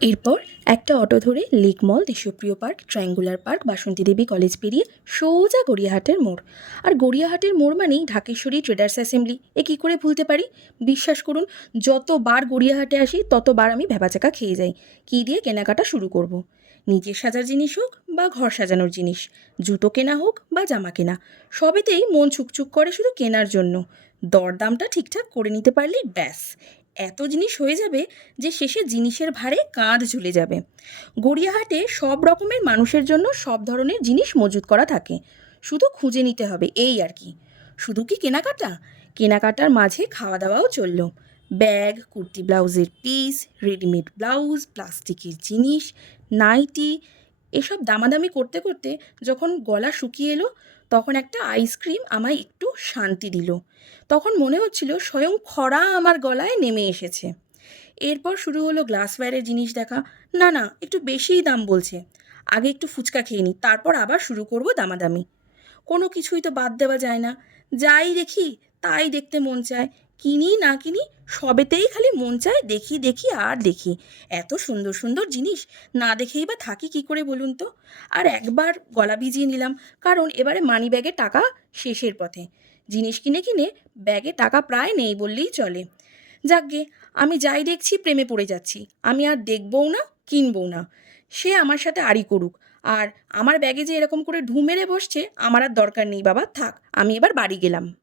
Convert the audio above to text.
এরপর একটা অটো ধরে lake mall Deshapriya park triangular park, Basanti Devi college পেরিয়ে সোজা গড়িয়াহাটের মোড়। আর গড়িয়াহাটের মোড় মানেই ঢাকেশ্বরী ট্রেডার্স অ্যাসেম্বলি এ কী করে ভুলতে পারি? বিশ্বাস করুন, যতবার গড়িয়াহাটে আসি, ততবার আমি ভেবাচাকা খেয়ে যাই। কী দিয়ে কেনাকাটা শুরু করব। নিজের সাজার জিনিস হোক বা ঘর সাজানোর জিনিস, জুতো কেনা হোক বা জামা কেনা, সবেতেই মন ছুকছুক করে শুধু কেনার জন্য। দরদামটা ঠিকঠাক করে নিতে পারলেই ব্যাস। এত জিনিস হয়ে যাবে যে শেষে জিনিসের ভারে কাঁধ ঝুলে যাবে। গড়িয়াহাটে সব রকমের মানুষের জন্য সব ধরনের জিনিস মজুত করা থাকে। শুধু খুঁজে নিতে হবে, এই আর কি। শুধু কি কেনাকাটা? কেনাকাটার মাঝে খাওয়া দাওয়াও চলল। ব্যাগ, কুর্তি, ব্লাউজের পিস, রেডিমেড ব্লাউজ, প্লাস্টিকের জিনিস, নাইটি এসব দামাদামি করতে করতে যখন গলা শুকিয়ে এলো, তখন একটা আইসক্রিম আমায় একটু শান্তি দিল। তখন মনে হচ্ছিল স্বয়ং খরা আমার গলায় নেমে এসেছে। এরপর শুরু হলো গ্লাসওয়্যারের জিনিস দেখা। না না, একটু বেশিই দাম বলছে। আগে একটু ফুচকা খেয়ে নিই তারপর আবার শুরু করব দামাদামি। কোনো কিছুই তো বাদ দেওয়া যায় না। যাই দেখি, তাই দেখতে মন চায়। কিনি না কিনি সবেতেই খালি মন চায় দেখি দেখি আর দেখি। এত সুন্দর সুন্দর জিনিস। না দেখেই বা থাকি কি করে বলুন তো? আর একবার গলা ভিজিয়ে নিলাম, কারণ এবারে মানি ব্যাগে টাকা শেষের পথে। জিনিস কিনে কিনে ব্যাগে টাকা প্রায় নেই বললেই চলে। যাকগে, আমি যাই দেখছি প্রেমে পড়ে যাচ্ছি। আমি আর দেখবও না, কিনবও না। সে আমার সাথে আড়ি করুক। আর আমার ব্যাগে যে এরকম করে ঢু মেরে বসছে, আমার আর দরকার নেই বাবা, থাক, আমি এবার বাড়ি গেলাম।